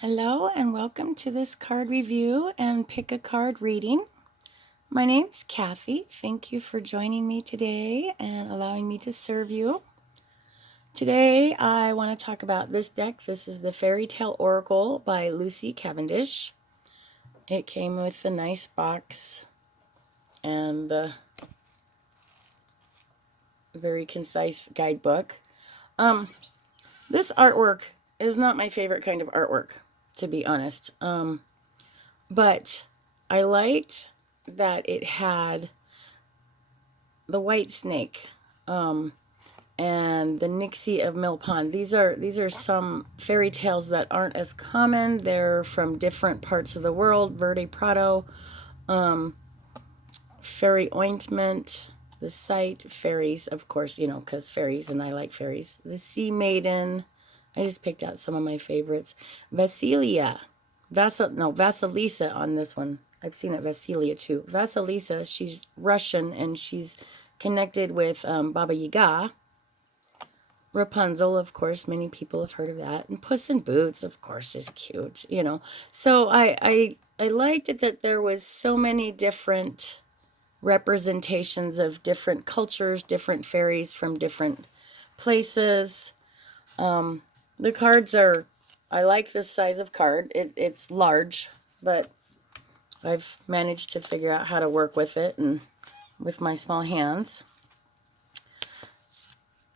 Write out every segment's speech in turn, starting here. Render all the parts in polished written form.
Hello and welcome to this card review and pick a card reading. My name's Kathy. Thank you for joining me today and allowing me to serve you. Today I want to talk about this deck. This is the Fairy Tale Oracle by Lucy Cavendish. It came with a nice box and a very concise guidebook. This artwork is not my favorite kind of artwork, to be honest. But I liked that it had the white snake and the Nixie of Mill Pond. These are some fairy tales that aren't as common. They're from different parts of the world. Verde Prado, Fairy Ointment, the Sight, Fairies, of course, because fairies, and I like fairies. The Sea Maiden. I just picked out some of my favorites. Vasilisa on this one. I've seen it Vasilia too. Vasilisa, she's Russian and she's connected with Baba Yaga. Rapunzel, of course, many people have heard of that. And Puss in Boots, of course, is cute, So I liked it that there was so many different representations of different cultures, different fairies from different places. The cards are, I like this size of card. It's large, but I've managed to figure out how to work with it and with my small hands.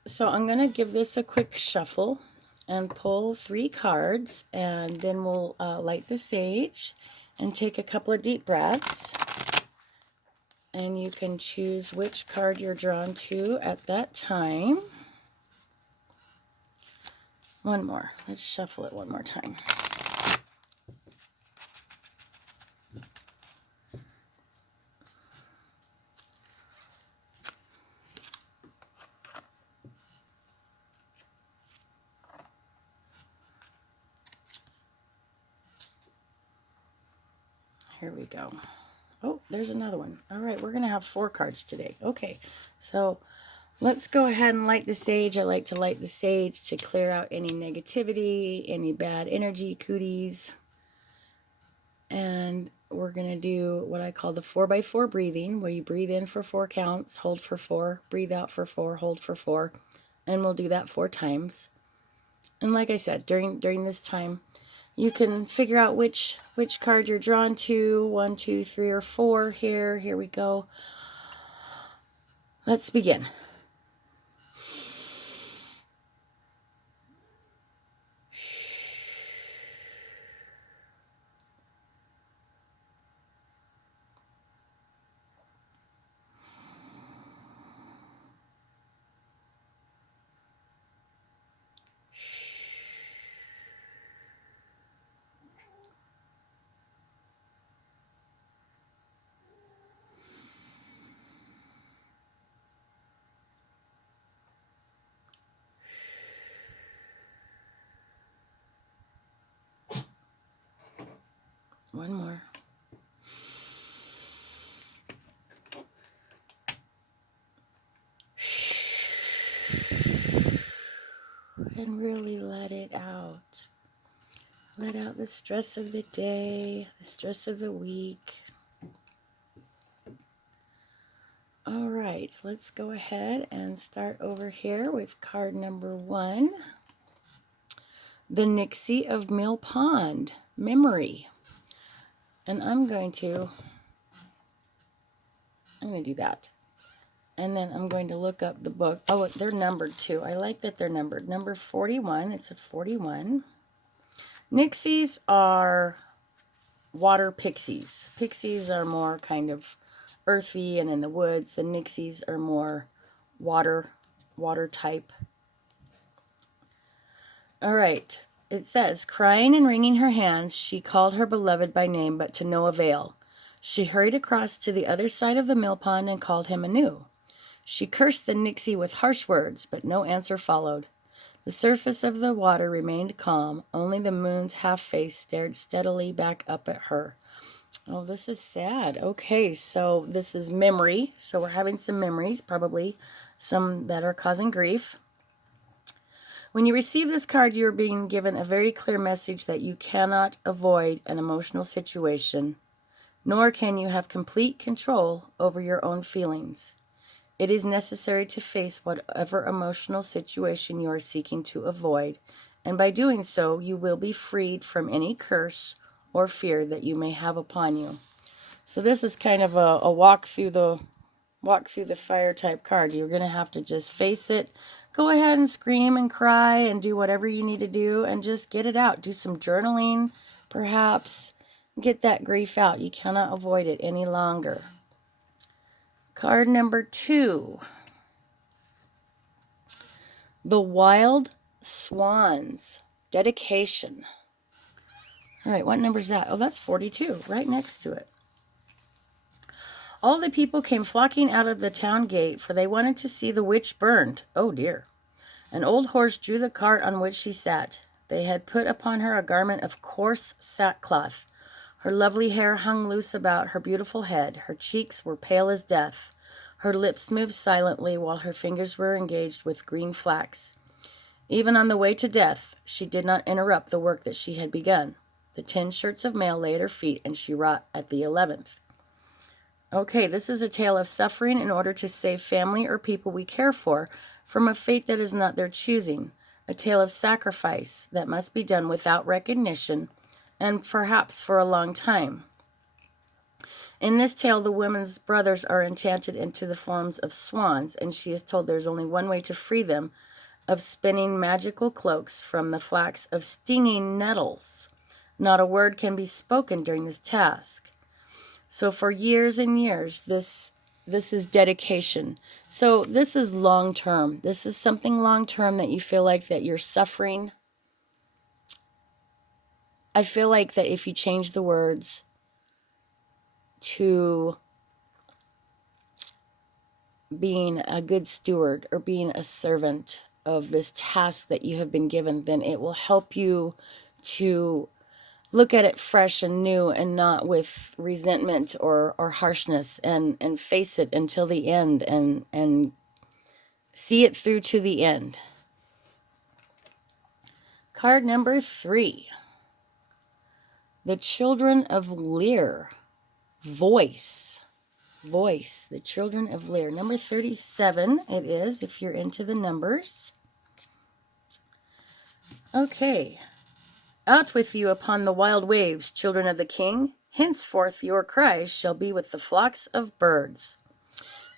So I'm going to give this a quick shuffle and pull 3 cards, and then we'll light the sage and take a couple of deep breaths. And you can choose which card you're drawn to at that time. One more. Let's shuffle it one more time. Here we go. Oh, there's another one. All right, we're going to have 4 cards today. Okay, so let's go ahead and light the sage. I like to light the sage to clear out any negativity, any bad energy, cooties. And we're going to do what I call the 4x4 breathing, where you breathe in for 4 counts, hold for 4, breathe out for 4, hold for 4. And we'll do that 4 times. And like I said, during this time, you can figure out which card you're drawn to. 1, 2, 3, or 4 here. Here we go. Let's begin. One more. And really let it out. Let out the stress of the day, the stress of the week. All right, let's go ahead and start over here with card number 1. The Nixie of Mill Pond, Memory. And I'm going to do that. And then I'm going to look up the book. Oh, they're numbered too. I like that they're numbered. Number 41, it's a 41. Nixies are water pixies. Pixies are more kind of earthy and in the woods. The Nixies are more water type. All right. It says, crying and wringing her hands, she called her beloved by name, but to no avail. She hurried across to the other side of the mill pond and called him anew. She cursed the Nixie with harsh words, but no answer followed. The surface of the water remained calm. Only the moon's half-face stared steadily back up at her. Oh, this is sad. Okay, so this is memory. So we're having some memories, probably some that are causing grief. When you receive this card, you are being given a very clear message that you cannot avoid an emotional situation, nor can you have complete control over your own feelings. It is necessary to face whatever emotional situation you are seeking to avoid, and by doing so, you will be freed from any curse or fear that you may have upon you. So this is kind of a walk through the fire type card. You're going to have to just face it. Go ahead and scream and cry and do whatever you need to do and just get it out. Do some journaling, perhaps. Get that grief out. You cannot avoid it any longer. Card number 2. The Wild Swans. Dedication. All right, what number is that? Oh, that's 42, right next to it. All the people came flocking out of the town gate, for they wanted to see the witch burned. Oh, dear. An old horse drew the cart on which she sat. They had put upon her a garment of coarse sackcloth. Her lovely hair hung loose about her beautiful head. Her cheeks were pale as death. Her lips moved silently, while her fingers were engaged with green flax. Even on the way to death, she did not interrupt the work that she had begun. The 10 shirts of mail lay at her feet, and she wrought at the 11th. Okay, this is a tale of suffering in order to save family or people we care for from a fate that is not their choosing. A tale of sacrifice that must be done without recognition and perhaps for a long time. In this tale, the woman's brothers are enchanted into the forms of swans, and she is told there's only one way to free them, of spinning magical cloaks from the flax of stinging nettles. Not a word can be spoken during this task. So for years and years, this is dedication. So this is long term. This is something long term that you feel like that you're suffering. I feel like that if you change the words to being a good steward or being a servant of this task that you have been given, then it will help you to look at it fresh and new and not with resentment or harshness, and face it until the end and see it through to the end. Card number 3. The Children of Lear. Voice. The Children of Lear. Number 37 it is, if you're into the numbers. Okay. Out with you upon the wild waves, children of the king. Henceforth your cries shall be with the flocks of birds.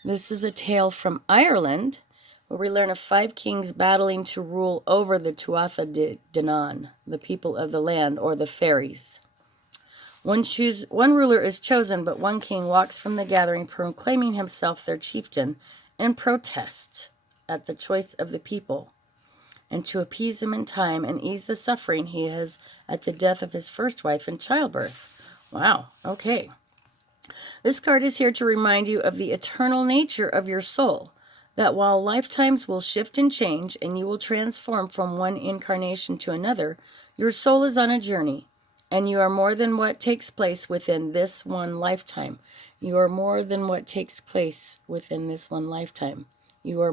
This is a tale from Ireland, where we learn of 5 kings battling to rule over the Tuatha De Danann, the people of the land, or the fairies. One ruler is chosen, but one king walks from the gathering, proclaiming himself their chieftain, in protest at the choice of the people, and to appease him in time and ease the suffering he has at the death of his first wife in childbirth. Wow, okay. This card is here to remind you of the eternal nature of your soul, that while lifetimes will shift and change and you will transform from one incarnation to another, your soul is on a journey, and you are more than what takes place within this one lifetime. You are more than what takes place within this one lifetime. You are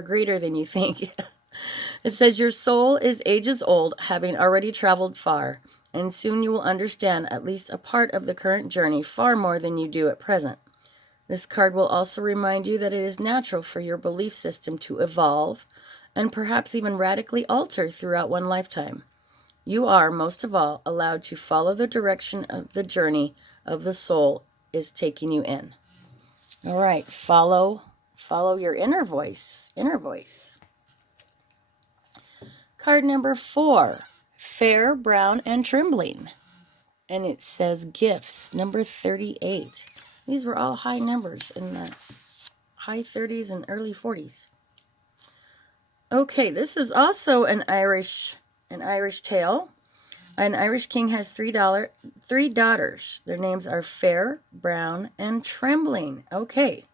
greater than you think. It says your soul is ages old, having already traveled far, and soon you will understand at least a part of the current journey far more than you do at present. This card will also remind you that it is natural for your belief system to evolve and perhaps even radically alter throughout one lifetime. You are, most of all, allowed to follow the direction of the journey of the soul is taking you in. All right, follow your inner voice. Card number 4, Fair, Brown, and Trembling. And it says gifts, number 38. These were all high numbers in the high 30s and early 40s. Okay, this is also an Irish tale. An Irish king has three daughters. Their names are Fair, Brown, and Trembling. Okay.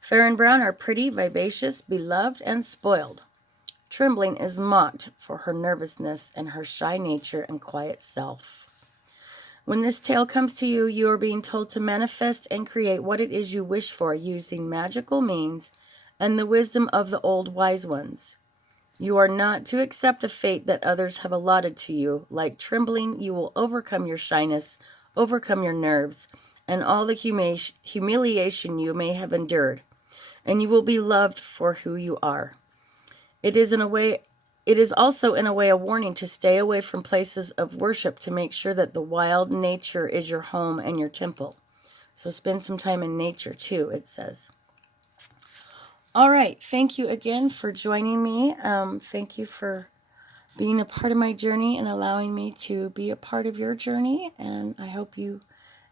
Fair and Brown are pretty, vivacious, beloved, and spoiled. Trembling is mocked for her nervousness and her shy nature and quiet self. When this tale comes to you, you are being told to manifest and create what it is you wish for using magical means and the wisdom of the old wise ones. You are not to accept a fate that others have allotted to you. Like Trembling, you will overcome your shyness, overcome your nerves, and all the humiliation you may have endured, and you will be loved for who you are. It is also in a way a warning to stay away from places of worship to make sure that the wild nature is your home and your temple. So spend some time in nature too, it says. All right. Thank you again for joining me. Thank you for being a part of my journey and allowing me to be a part of your journey. And I hope you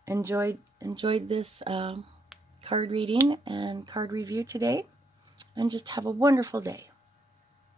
enjoyed this card reading and card review today. And just have a wonderful day.